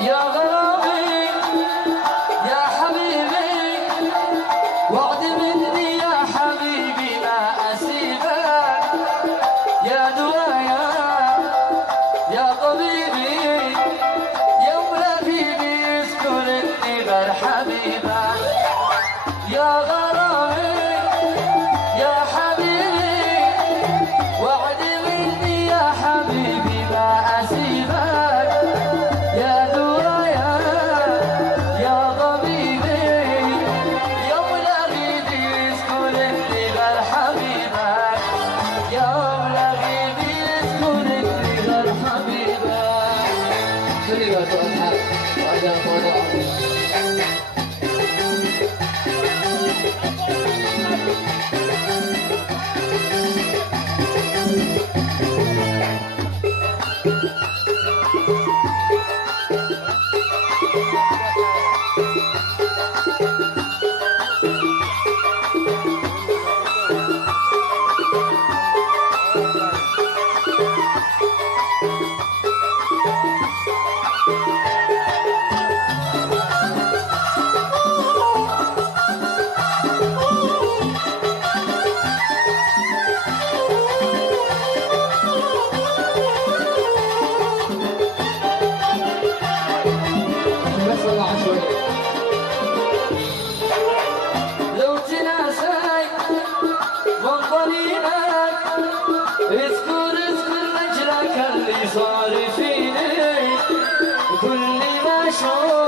يا غرامي يا حبيبي وعد مني يا حبيبي ما أسيبك يا دوايا يا طبيبي يا ملابيبي يذكرني غير حبيبك يا غرامي يا حبيبي وعد مني يا حبيبي ما أسيبك يا دوايا يا طبيبي يا ملابيبي يذكرني غير حبيبك يا ملابيبي يذكرني غير حبيبك لو تناساي وانطليناك اذكر مجراك اللي صار فيني كل ما شوف